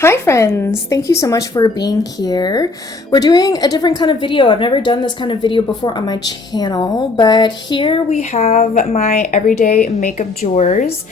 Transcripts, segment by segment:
Hi friends, thank you so much for being here. We're doing a different kind of video. I've never done this kind of video before on my channel, but here we have my everyday makeup drawers.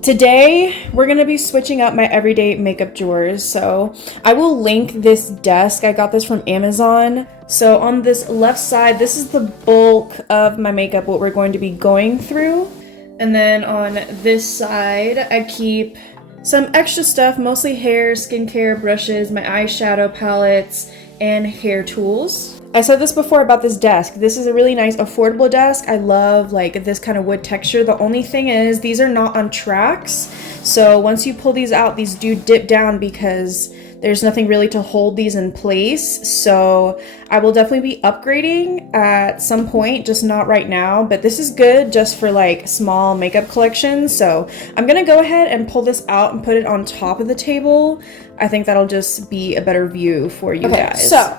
Today, we're gonna be switching up my everyday makeup drawers. So I will link this desk. I got this from Amazon. So on this left side, this is the bulk of my makeup, what we're going to be going through. And then on this side, I keep some extra stuff, mostly hair, skincare, brushes, my eyeshadow palettes, and hair tools. I said this before about this desk. This is a really nice, affordable desk. I love like this kind of wood texture. The only thing is these are not on tracks. So once you pull these out, these do dip down because there's nothing really to hold these in place. So I will definitely be upgrading at some point, just not right now, but this is good just for like small makeup collections. So I'm gonna go ahead and pull this out and put it on top of the table. I think that'll just be a better view for you guys. So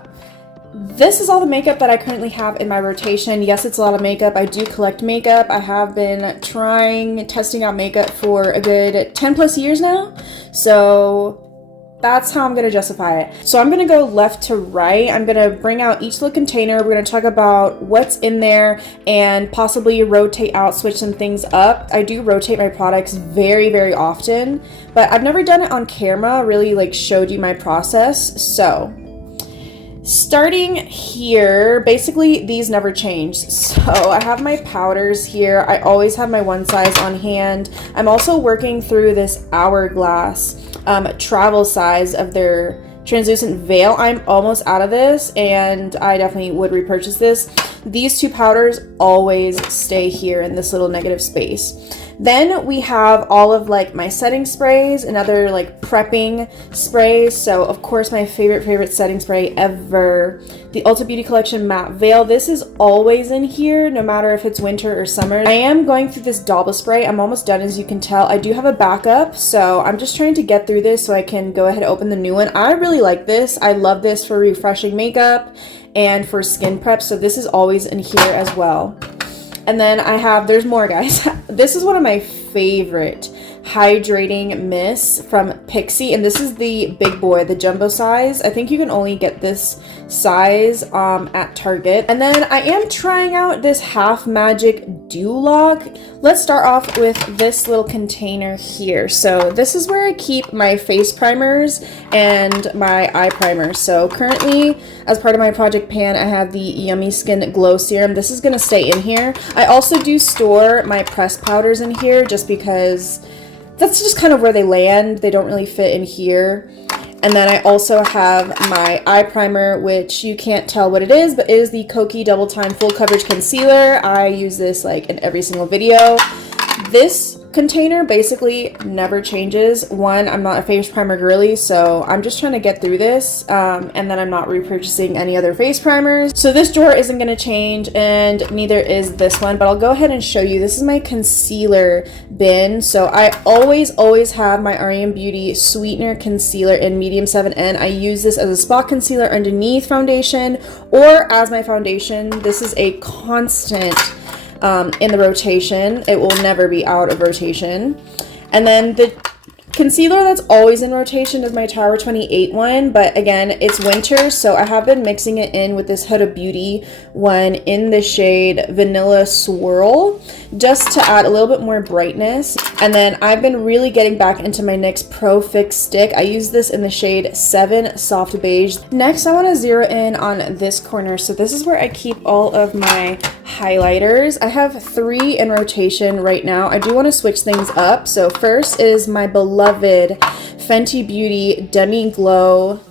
this is all the makeup that I currently have in my rotation. Yes, it's a lot of makeup. I do collect makeup. I have been testing out makeup for a good 10 plus years now. So that's how I'm going to justify it. So I'm going to go left to right. I'm going to bring out each little container. We're going to talk about what's in there and possibly rotate out, switch some things up. I do rotate my products very, very often, but I've never done it on camera, really like showed you my process. So starting here, basically these never change. So I have my powders here. I always have my one size on hand. I'm also working through this Hourglass travel size of their translucent veil. I'm almost out of this and I definitely would repurchase this. These two powders always stay here in this little negative space. Then we have all of like my setting sprays and other like prepping sprays. So of course my favorite setting spray ever, the Ulta Beauty Collection Matte Veil. This is always in here, no matter if it's winter or summer. I am going through this Double spray. I'm almost done, as you can tell. I do have a backup, so I'm just trying to get through this so I can go ahead and open the new one. I really like this. I love this for refreshing makeup and for skin prep, so this is always in here as well. And then I have, there's more guys. This is one of my favorite hydrating mists from Pixi, and this is the big boy, the jumbo size. I think you can only get this size at Target. And then I am trying out this Half Magic Dew Lock. Let's start off with this little container here. So this is where I keep my face primers and my eye primers. So currently, as part of my project pan, I have the Yummy Skin Glow Serum. This is gonna stay in here. I also do store my pressed powders in here just because that's just kind of where they land. They don't really fit in here. And then I also have my eye primer, which you can't tell what it is, but it is the Kokie Double Time Full Coverage Concealer. I use this like in every single video. This container basically never changes. One, I'm not a face primer girly, so I'm just trying to get through this, and then I'm not repurchasing any other face primers. So this drawer isn't going to change, and neither is this one, but I'll go ahead and show you. This is my concealer bin. So I always have my REM Beauty Sweetener Concealer in medium 7N. I use this as a spot concealer underneath foundation or as my foundation. This is a constant in the rotation. It will never be out of rotation. And then the concealer that's always in rotation is my Tower 28 one, but again, it's winter, so I have been mixing it in with this Huda Beauty one in the shade Vanilla Swirl, just to add a little bit more brightness. And then I've been really getting back into my NYX Pro Fix Stick. I use this in the shade 7 Soft Beige. Next, I want to zero in on this corner. So this is where I keep all of my highlighters. I have 3 in rotation right now. I do want to switch things up. So first is my beloved Fenty Beauty Demi Glow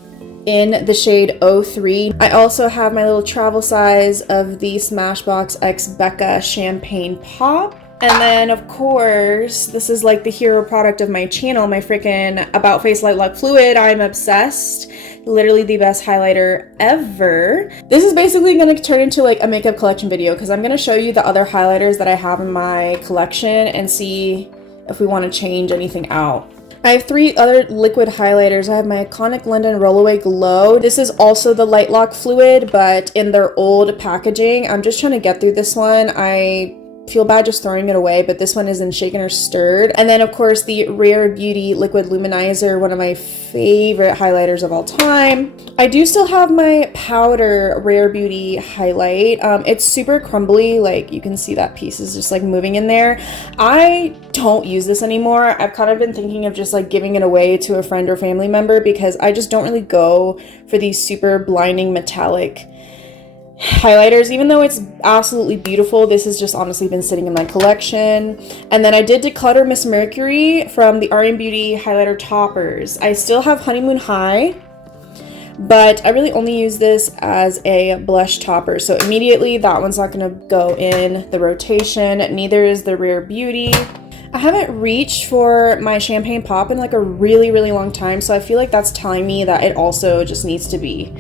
in the shade 03. I also have my little travel size of the Smashbox X Becca Champagne Pop. And then, of course, this is like the hero product of my channel, my freaking About Face Light Lock Fluid. I'm obsessed. Literally the best highlighter ever. This is basically going to turn into like a makeup collection video because I'm going to show you the other highlighters that I have in my collection and see if we want to change anything out. I have 3 other liquid highlighters. I have my iconic London Rollaway Glow. This is also the Light Lock Fluid, but in their old packaging. I'm just trying to get through this one. I feel bad just throwing it away, but this one is in Shaken or Stirred. And then of course the Rare Beauty Liquid Luminizer, one of my favorite highlighters of all time. I do still have my powder Rare Beauty highlight. It's super crumbly, like you can see that piece is just like moving in there. I don't use this anymore. I've kind of been thinking of just like giving it away to a friend or family member because I just don't really go for these super blinding metallic highlighters. Even though it's absolutely beautiful, this has just honestly been sitting in my collection. And then I did declutter Miss Mercury from the RM Beauty highlighter toppers. I still have Honeymoon High, but I really only use this as a blush topper, so immediately that one's not gonna go in the rotation. Neither is the Rare Beauty. I haven't reached for my Champagne Pop in like a really long time, so I feel like that's telling me that it also just needs to be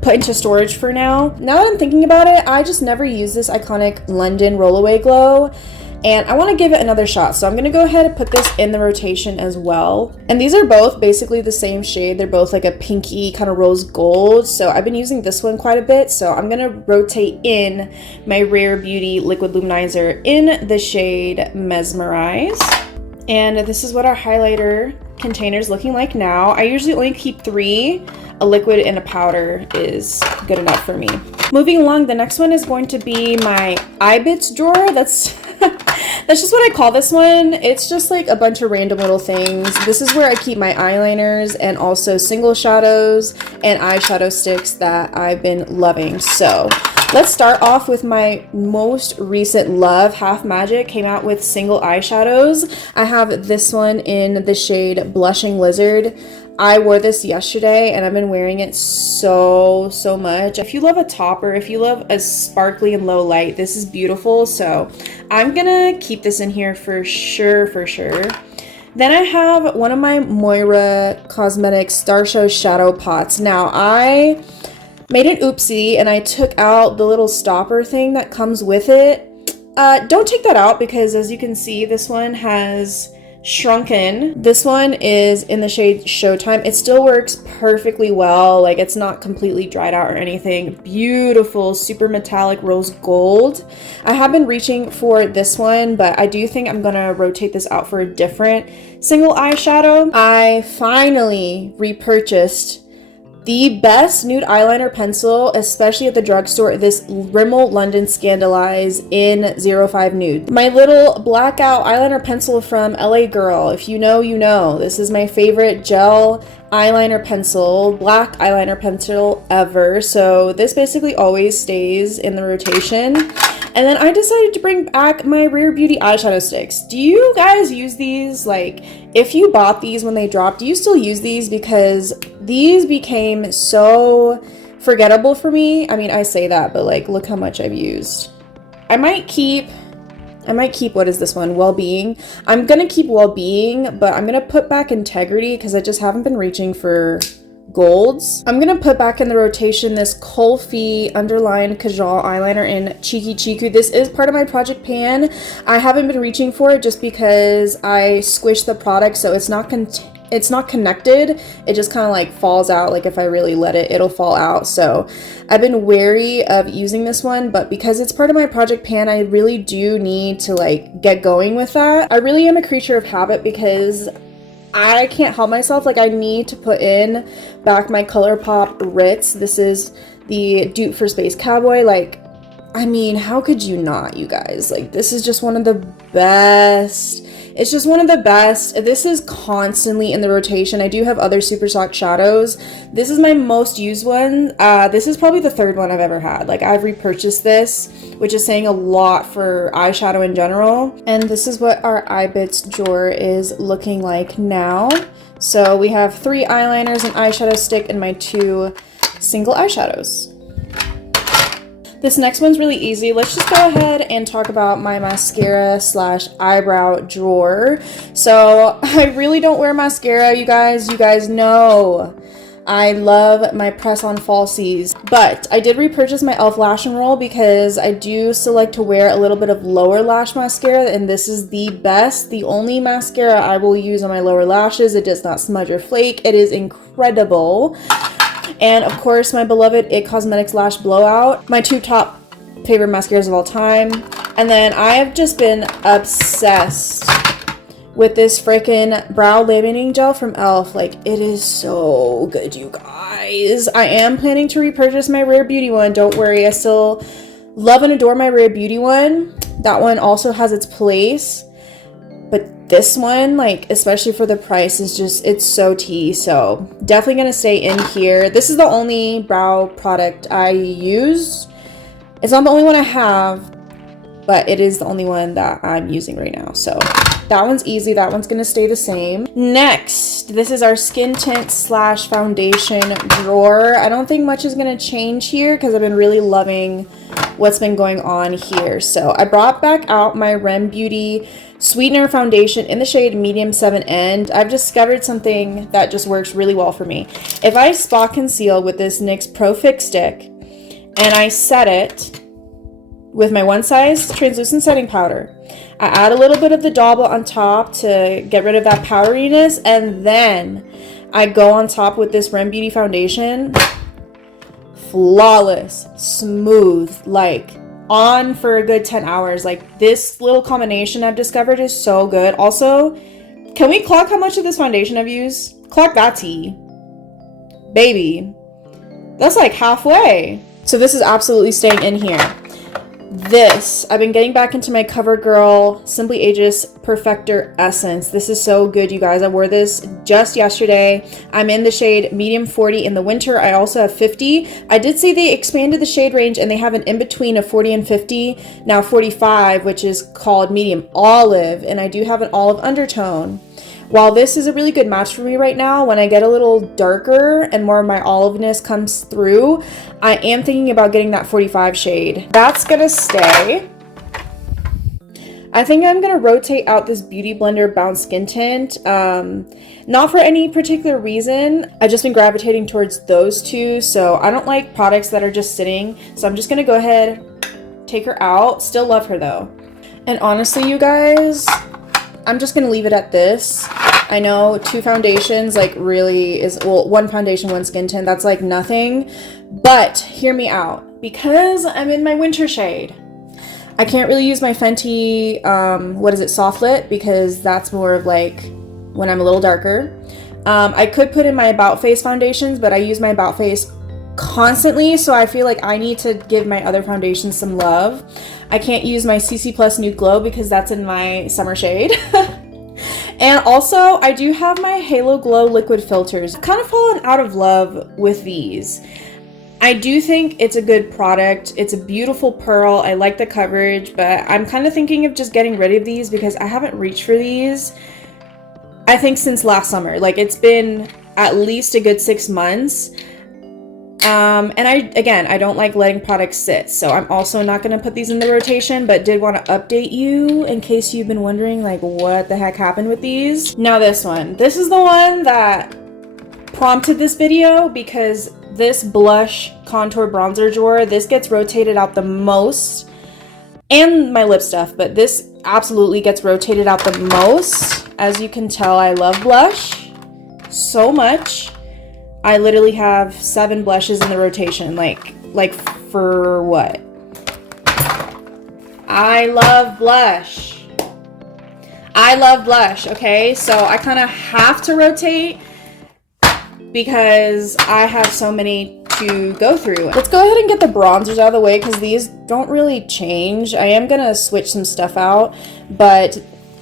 put into storage for now. Now that I'm thinking about it, I just never use this iconic London Rollaway Glow, and I want to give it another shot, so I'm going to go ahead and put this in the rotation as well. And these are both basically the same shade. They're both like a pinky kind of rose gold, so I've been using this one quite a bit, so I'm going to rotate in my Rare Beauty Liquid Luminizer in the shade Mesmerize. And this is what our highlighter container is looking like now. I usually only keep 3. A liquid and a powder is good enough for me. Moving along, the next one is going to be my eye bits drawer. That's just what I call this one. It's just like a bunch of random little things. This is where I keep my eyeliners and also single shadows and eyeshadow sticks that I've been loving. So let's start off with my most recent love. Half Magic came out with single eyeshadows. I have this one in the shade Blushing Lizard. I wore this yesterday and I've been wearing it so much. If you love a topper, if you love a sparkly and low light, this is beautiful. So I'm gonna keep this in here for sure. Then I have one of my Moira Cosmetics Star Show shadow pots. Now I made an oopsie and I took out the little stopper thing that comes with it. Don't take that out because as you can see, this one has shrunken. This one is in the shade Showtime. It still works perfectly well. Like it's not completely dried out or anything. Beautiful, super metallic rose gold. I have been reaching for this one, but I do think I'm gonna rotate this out for a different single eyeshadow. I finally repurchased the best nude eyeliner pencil, especially at the drugstore, this Rimmel London Scandalize in 05 Nude. My little blackout eyeliner pencil from LA Girl. If you know, you know. This is my favorite gel eyeliner pencil, black eyeliner pencil ever. So this basically always stays in the rotation. And then I decided to bring back my Rare Beauty eyeshadow sticks. Do you guys use these? Like, if you bought these when they dropped, do you still use these? Because these became so forgettable for me. I mean, I say that, but like, look how much I've used. I might keep, what is this one? Well-Being. I'm gonna keep Well-Being, but I'm gonna put back Integrity because I just haven't been reaching for golds. I'm gonna put back in the rotation this Kulfi Underlined Kajal eyeliner in Cheeky Chiku. This is part of my project pan. I haven't been reaching for it just because I squished the product, so it's not connected. It just kind of like falls out. Like if I really let it, it'll fall out. So I've been wary of using this one, but because it's part of my project pan, I really do need to like get going with that. I really am a creature of habit because I can't help myself. Like I need to put in back my ColourPop Ritz. This is the Dupe for Space Cowboy. Like, I mean, how could you not, you guys? Like, this is just one of the best. It's just one of the best. This is constantly in the rotation. I do have other Super Sock shadows. This is my most used one. This is probably the 3rd one I've ever had. Like, I've repurchased this, which is saying a lot for eyeshadow in general. And this is what our eye bits drawer is looking like now. So we have 3 eyeliners, an eyeshadow stick, and my 2 single eyeshadows. This next one's really easy. Let's just go ahead and talk about my mascara slash eyebrow drawer. So I really don't wear mascara, you guys. You guys know I love my press-on falsies, but I did repurchase my e.l.f. Lash and Roll because I do still like to wear a little bit of lower lash mascara, and this is the best, the only mascara I will use on my lower lashes. It does not smudge or flake. It is incredible. And of course, my beloved IT Cosmetics Lash Blowout. My 2 top favorite mascaras of all time. And then I have just been obsessed with this freaking brow laminating gel from e.l.f. Like, it is so good, you guys. I am planning to repurchase my Rare Beauty one. Don't worry, I still love and adore my Rare Beauty one. That one also has its place. But this one, like, especially for the price, is just, it's so tea. So definitely gonna stay in here. This is the only brow product I use. It's not the only one I have, but it is the only one that I'm using right now. So that one's easy. That one's gonna stay the same. Next, this is our skin tint slash foundation drawer. I don't think much is gonna change here because I've been really loving what's been going on here. So I brought back out my Rem Beauty Sweetener Foundation in the shade Medium 7 End. I've discovered something that just works really well for me. If I spot conceal with this NYX Pro Fix Stick and I set it with my one size translucent setting powder, I add a little bit of the Dauble on top to get rid of that powderiness, and then I go on top with this Rem Beauty foundation. Flawless, smooth, like on for a good 10 hours. Like, this little combination I've discovered is so good. Also, can we clock how much of this foundation I've used? Clock that tea. Baby, that's like halfway. So this is absolutely staying in here. This, I've been getting back into my Covergirl Simply Ageless Perfector Essence. This is so good, you guys. I wore this just yesterday. I'm in the shade medium 40 in the winter. I also have 50. I did say they expanded the shade range and they have an in-between of 40 and 50. Now 45, which is called medium olive, and I do have an olive undertone. While this is a really good match for me right now, when I get a little darker and more of my oliveness comes through, I am thinking about getting that 45 shade. That's gonna stay. I think I'm gonna rotate out this Beautyblender Bounce Skin Tint. Not for any particular reason. I've just been gravitating towards those two, so I don't like products that are just sitting. So I'm just gonna go ahead, take her out. Still love her though. And honestly, you guys, I'm just gonna leave it at this. I know 2 foundations like really is, well, 1 foundation, 1 skin tint, that's like nothing. But hear me out, because I'm in my winter shade, I can't really use my Fenty, what is it, Soft Lit, because that's more of like when I'm a little darker. I could put in my About Face foundations, but I use my About Face constantly, so I feel like I need to give my other foundations some love. I can't use my CC Plus Nude Glow because that's in my summer shade. And also, I do have my Halo Glow liquid filters. I've kind of fallen out of love with these. I do think it's a good product. It's a beautiful pearl. I like the coverage, but I'm kind of thinking of just getting rid of these because I haven't reached for these, I think, since last summer. Like, it's been at least a good 6 months. And I don't like letting products sit, so I'm also not going to put these in the rotation, but did want to update you in case you've been wondering, like, what the heck happened with these. Now this one. This is the one that prompted this video, because this blush contour bronzer drawer, this gets rotated out the most, and my lip stuff, but this absolutely gets rotated out the most. As you can tell, I love blush so much. I literally have 7 blushes in the rotation, like for what? I love blush. I love blush, okay? So I kind of have to rotate because I have so many to go through. Let's go ahead and get the bronzers out of the way because these don't really change. I am gonna switch some stuff out, but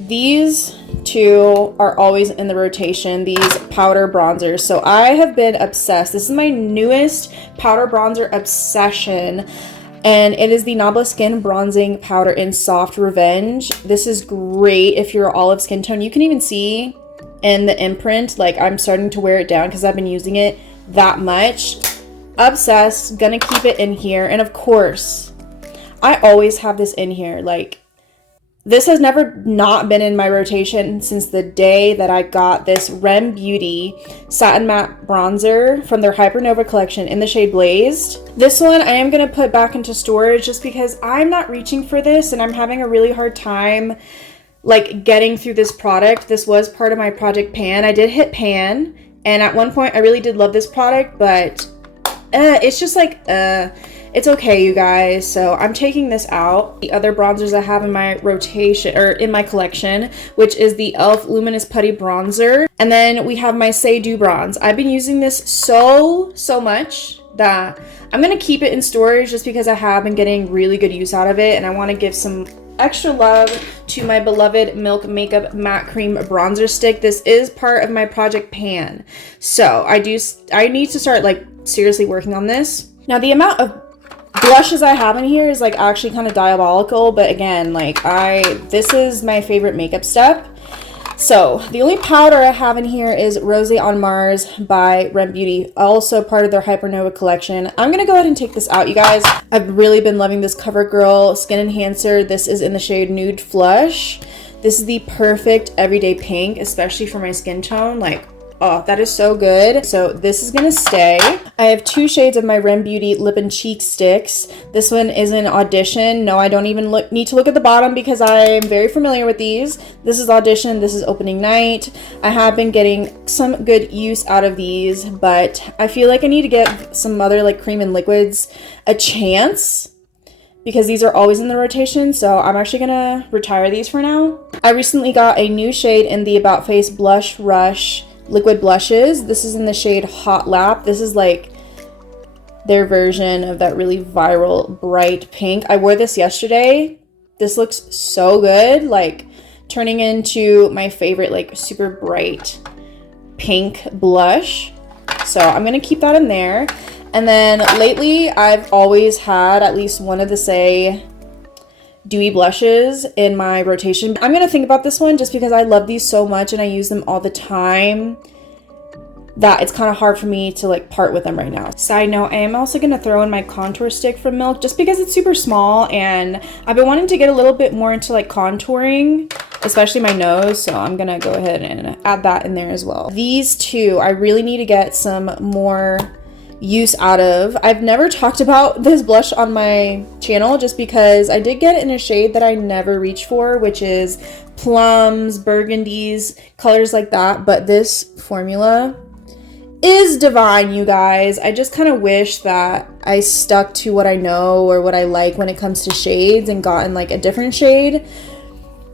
these 2 are always in the rotation, these powder bronzers. So I have been obsessed. This is my newest powder bronzer obsession, and it is the Nabla Skin Bronzing Powder in Soft Revenge. This is great if you're olive skin tone. You can even see in the imprint, like, I'm starting to wear it down because I've been using it that much. Obsessed, gonna keep it in here. And of course, I always have this in here. Like, this has never not been in my rotation since the day that I got this Rem Beauty Satin Matte Bronzer from their Hypernova collection in the shade Blazed. This one I am going to put back into storage just because I'm not reaching for this and I'm having a really hard time, like, getting through this product. This was part of my Project Pan. I did hit Pan, and at one point I really did love this product, but it's just like, it's okay, you guys. So I'm taking this out. The other bronzers I have in my rotation, or in my collection, which is the e.l.f. Luminous Putty Bronzer. And then we have my Say Do Bronze. I've been using this so much that I'm gonna keep it in storage just because I have been getting really good use out of it, and I want to give some extra love to my beloved Milk Makeup Matte Cream Bronzer Stick. This is part of my project pan, so I need to start like seriously working on this. Now the amount of blushes I have in here is like actually kind of diabolical, but again, like this is my favorite makeup step. So the only powder I have in here is Rosé on Mars by Rem Beauty, also part of their Hypernova collection. I'm gonna go ahead and take this out, you guys. I've really been loving this Covergirl Skin Enhancer. This is in the shade Nude Flush. This is the perfect everyday pink, especially for my skin tone. Like, oh, that is so good. So this is gonna stay. I have 2 shades of my Rem Beauty Lip and Cheek Sticks. This one is in Audition. No, I don't even need to look at the bottom because I'm very familiar with these. This is Audition, this is Opening Night. I have been getting some good use out of these, but I feel like I need to get some other like cream and liquids a chance, because these are always in the rotation, so I'm actually gonna retire these for now. I recently got a new shade in the About Face Blush Rush liquid blushes. This is in the shade Hot Lap. This is like their version of that really viral bright pink. I wore this yesterday. This looks so good, like turning into my favorite like super bright pink blush. So I'm gonna keep that in there. And then lately I've always had at least one of the Say dewy blushes in my rotation. I'm gonna think about this one just because I love these so much and I use them all the time that it's kind of hard for me to like part with them right now. Side note, I am also gonna throw in my contour stick from Milk just because it's super small and I've been wanting to get a little bit more into like contouring, especially my nose, so I'm gonna go ahead and add that in there as well. These two I really need to get some more use out of. I've never talked about this blush on my channel just because I did get it in a shade that I never reach for, which is plums, burgundies, colors like that, but this formula is divine, you guys. I just kind of wish that I stuck to what I know or what I like when it comes to shades and gotten like a different shade.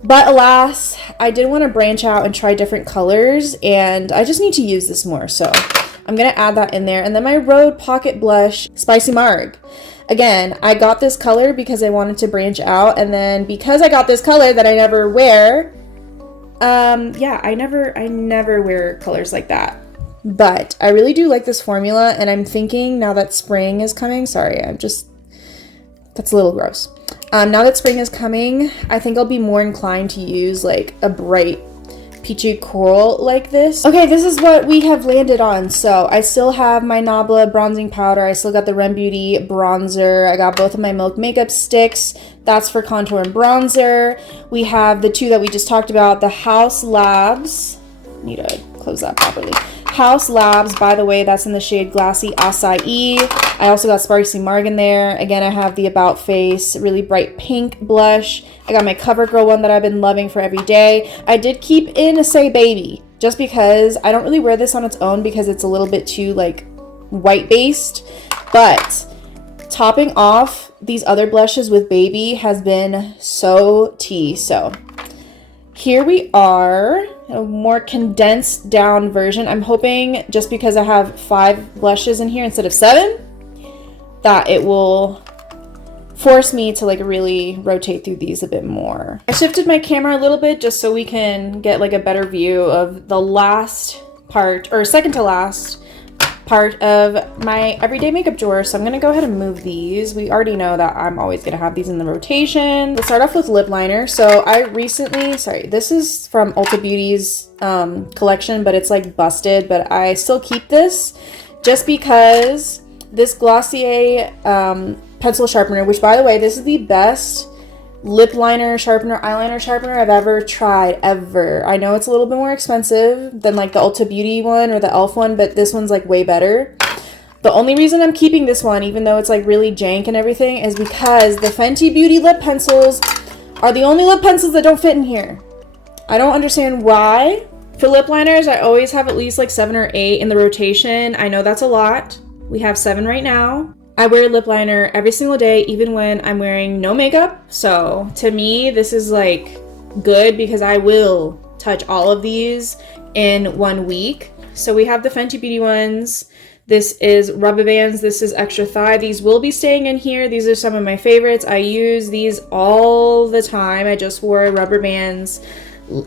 But alas, I did want to branch out and try different colors, and I just need to use this more, so I'm gonna add that in there. And then my Rhode Pocket Blush Spicy Marg. Again, I got this color because I wanted to branch out, and then because I got this color that I never wear, yeah, I never wear colors like that. But I really do like this formula, and I'm thinking now that spring is coming, sorry, that's a little gross. Now that spring is coming, I think I'll be more inclined to use like a bright peachy coral like this. Okay, this is what we have landed on. So I still have my Nabla bronzing powder. I still got the Rem Beauty bronzer. I got both of my Milk makeup sticks. That's for contour and bronzer. We have the 2 that we just talked about, the Haus Labs. Need to close that properly. Haus Labs, by the way, that's in the shade Glassy Acai. I also got Spicy Marg in there. Again, I have the About Face really bright pink blush. I got my CoverGirl one that I've been loving for every day. I did keep in a Say Baby just because I don't really wear this on its own because it's a little bit too like white based, but topping off these other blushes with Baby has been so tea. So here we are, a more condensed down version. I'm hoping just because I have 5 blushes in here instead of 7 that it will force me to like really rotate through these a bit more. I shifted my camera a little bit just so we can get like a better view of the last part, or second to last part of my everyday makeup drawer. So I'm gonna go ahead and move these. We already know that I'm always gonna have these in the rotation. Let's start off with lip liner. So I recently, sorry, this is from Ulta Beauty's collection, but it's like busted, but I still keep this just because this Glossier pencil sharpener, which by the way, this is the best lip liner sharpener, eyeliner sharpener I've ever tried, ever. I know it's a little bit more expensive than like the Ulta Beauty one or the e.l.f. one, but this one's like way better. The only reason I'm keeping this one, even though it's like really jank and everything, is because the Fenty Beauty lip pencils are the only lip pencils that don't fit in here. I don't understand why. For lip liners, I always have at least like 7 or 8 in the rotation. I know that's a lot. We have 7 right now. I wear lip liner every single day, even when I'm wearing no makeup. So to me, this is like good because I will touch all of these in 1 week. So we have the Fenty Beauty ones. This is rubber bands. This is extra thigh. These will be staying in here. These are some of my favorites. I use these all the time. I just wore rubber bands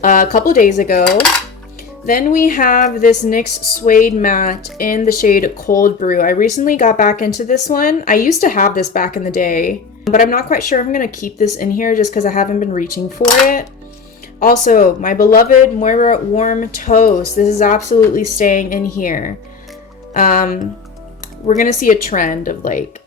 a couple days ago. Then we have this NYX Suede Matte in the shade Cold Brew. I recently got back into this one. I used to have this back in the day, but I'm not quite sure if I'm gonna keep this in here just because I haven't been reaching for it. Also, my beloved Moira Warm Toast. This is absolutely staying in here. We're gonna see a trend of like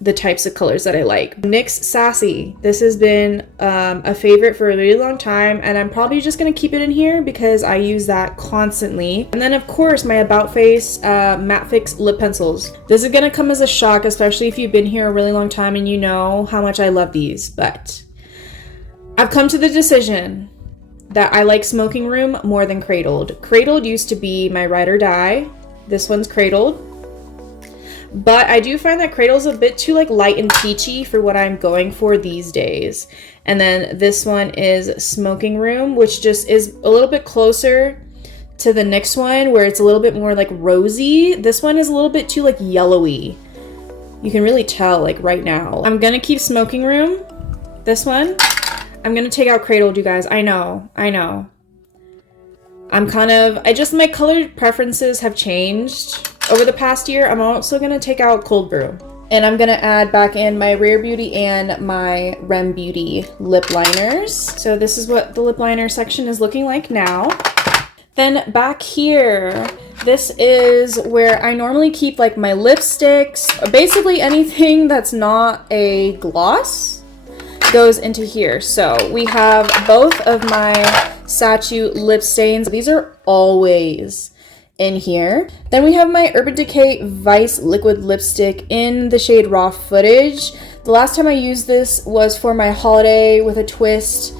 the types of colors that I like. NYX Sassy. This has been a favorite for a really long time, and I'm probably just gonna keep it in here because I use that constantly. And then of course my About Face Matte Fix lip pencils. This is gonna come as a shock, especially if you've been here a really long time and you know how much I love these, but I've come to the decision that I like Smoking Room more than Cradled. Cradled used to be my ride or die. This one's Cradled. But I do find that Cradle's a bit too like light and peachy for what I'm going for these days. And then this one is Smoking Room, which just is a little bit closer to the next one where it's a little bit more like rosy. This one is a little bit too like yellowy. You can really tell like right now. I'm gonna keep Smoking Room, this one. I'm gonna take out Cradled, you guys. I know. My color preferences have changed over the past year. I'm also gonna take out Cold Brew. And I'm gonna add back in my Rare Beauty and my Rem Beauty lip liners. So this is what the lip liner section is looking like now. Then back here, this is where I normally keep like my lipsticks, basically anything that's not a gloss goes into here. So we have both of my Sachu lip stains. These are always in here. Then we have my Urban Decay Vice liquid lipstick in the shade Raw Footage. The last time I used this was for my holiday with a twist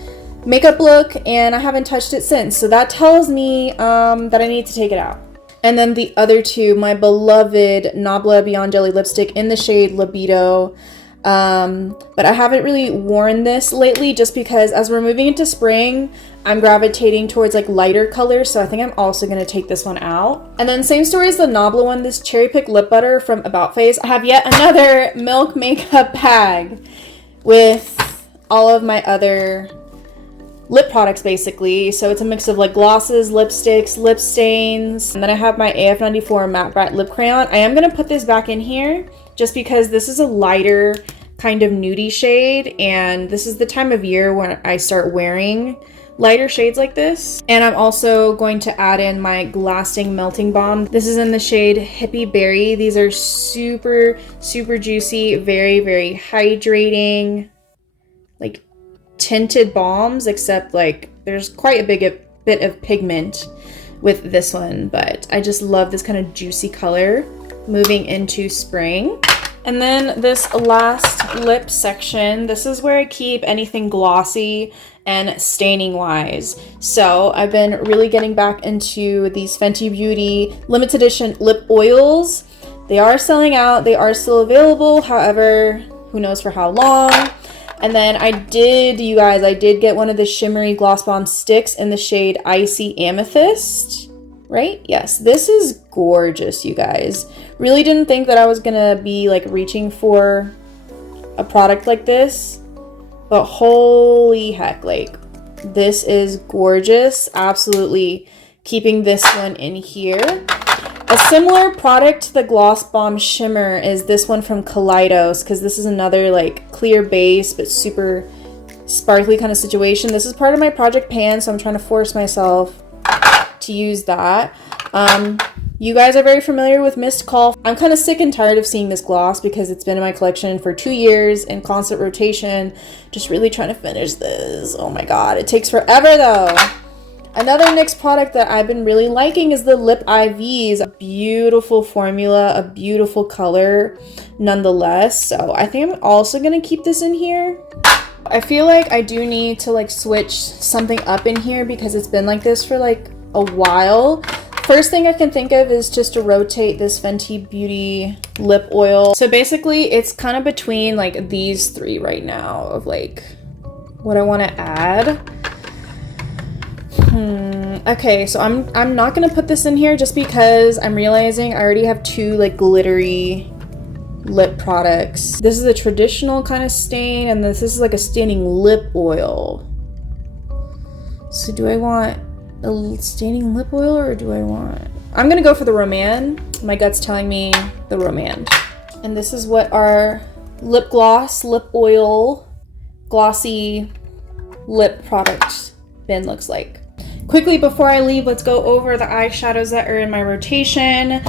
makeup look, and I haven't touched it since. So that tells me that I need to take it out. And then the other two, my beloved Nabla Beyond Jelly lipstick in the shade Libido. But I haven't really worn this lately just because as we're moving into spring, I'm gravitating towards like lighter colors, so I think I'm also going to take this one out. And then same story as the Nabla one, this Cherry Pick Lip Butter from About Face. I have yet another Milk makeup bag with all of my other lip products basically. So it's a mix of like glosses, lipsticks, lip stains. And then I have my AF94 Matte Brat Lip Crayon. I am going to put this back in here just because this is a lighter kind of nudie shade, and this is the time of year when I start wearing lighter shades like this. And I'm also going to add in my Glassing Melting Balm. This is in the shade Hippie Berry. These are super, super juicy, very, very hydrating, like tinted balms, except like there's quite a bit of pigment with this one, but I just love this kind of juicy color moving into spring. And then this last lip section, this is where I keep anything glossy and staining wise. So I've been really getting back into these Fenty Beauty limited edition lip oils. They are selling out, they are still available, however, who knows for how long. And then I did get one of the shimmery gloss bomb sticks in the shade Icy Amethyst. Right? Yes, this is gorgeous, you guys. Really didn't think that I was gonna be like reaching for a product like this, but holy heck, like this is gorgeous. Absolutely keeping this one in here. A similar product to the Gloss Bomb Shimmer is this one from Kaleidos, because this is another like clear base but super sparkly kind of situation. This is part of my project pan, so I'm trying to force myself to use that. You guys are very familiar with Mist Call. I'm kind of sick and tired of seeing this gloss because it's been in my collection for 2 years in constant rotation. Just really trying to finish this. Oh my god, it takes forever though. Another NYX product that I've been really liking is the Lip IVs. A beautiful formula, a beautiful color nonetheless. So I think I'm also gonna keep this in here. I feel like I do need to like switch something up in here because it's been like this for like a while. First thing I can think of is just to rotate this Fenty Beauty lip oil. So basically it's kind of between like these three right now of like what I want to add. Okay, so I'm not gonna put this in here just because I'm realizing I already have two like glittery lip products. This is a traditional kind of stain, and this is like a staining lip oil. So do I want a staining lip oil or do I want... I'm gonna go for the Roman. My gut's telling me the Roman. And this is what our lip gloss, lip oil, glossy lip product bin looks like. Quickly before I leave, let's go over the eyeshadows that are in my rotation.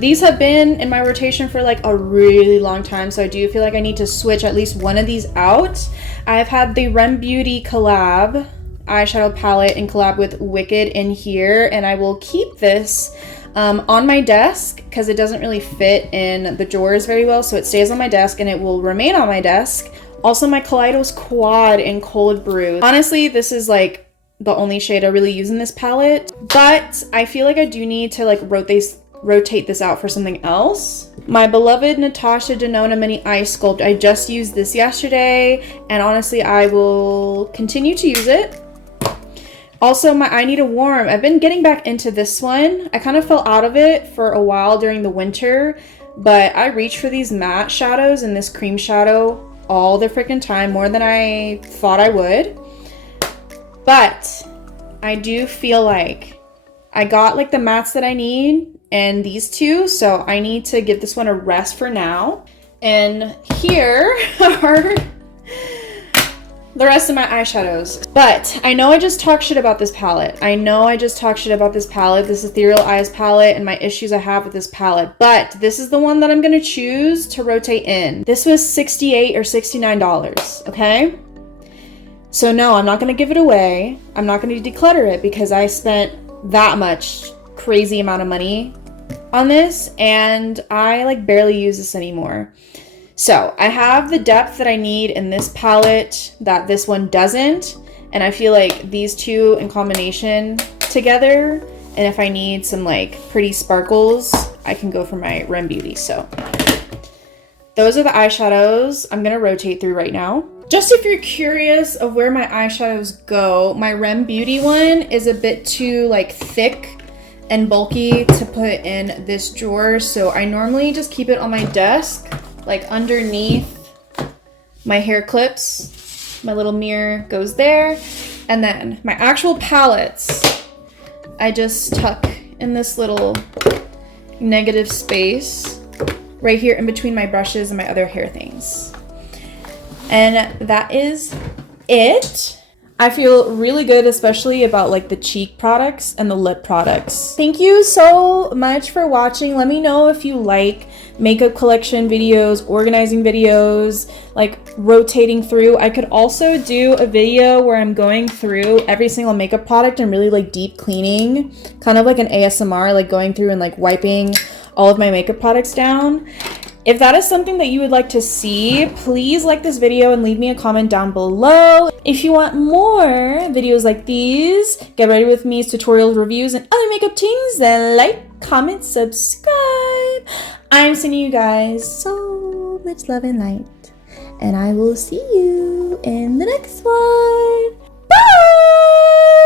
These have been in my rotation for like a really long time, so I do feel like I need to switch at least one of these out. I've had the Rem Beauty collab eyeshadow palette in collab with Wicked in here, and I will keep this on my desk because it doesn't really fit in the drawers very well, so it stays on my desk and it will remain on my desk. Also my Kaleidos Quad in Cold Brew. Honestly, this is like the only shade I really use in this palette, but I feel like I do need to like rotate this out for something else. My beloved Natasha Denona Mini Eye Sculpt. I just used this yesterday, and honestly, I will continue to use it. Also, my I Need a Warm. I've been getting back into this one. I kind of fell out of it for a while during the winter, but I reach for these matte shadows and this cream shadow all the freaking time, more than I thought I would. But I do feel like I got like the mattes that I need and these two, so I need to give this one a rest for now. And here are the rest of my eyeshadows. But I know I just talked shit about this palette. This Ethereal Eyes palette and my issues I have with this palette. But this is the one that I'm gonna choose to rotate in. This was $68 or $69, okay? So no, I'm not gonna give it away. I'm not gonna declutter it because I spent that much crazy amount of money on this, and I like barely use this anymore. So I have the depth that I need in this palette that this one doesn't, and I feel like these two in combination together, and if I need some like pretty sparkles, I can go for my Rem Beauty. So those are the eyeshadows I'm gonna rotate through right now. Just if you're curious of where my eyeshadows go, my Rem Beauty one is a bit too like thick and bulky to put in this drawer, so I normally just keep it on my desk, like underneath my hair clips. My little mirror goes there, and then my actual palettes I just tuck in this little negative space right here in between my brushes and my other hair things. And that is it. I feel really good, especially about like the cheek products and the lip products. Thank you so much for watching. Let me know if you like makeup collection videos, organizing videos, like rotating through. I could also do a video where I'm going through every single makeup product and really like deep cleaning, kind of like an ASMR, like going through and like wiping all of my makeup products down. If that is something that you would like to see, please like this video and leave me a comment down below. If you want more videos like these, get ready with me's tutorials, reviews, and other makeup things, then like, comment, subscribe. I'm sending you guys so much love and light, and I will see you in the next one. Bye!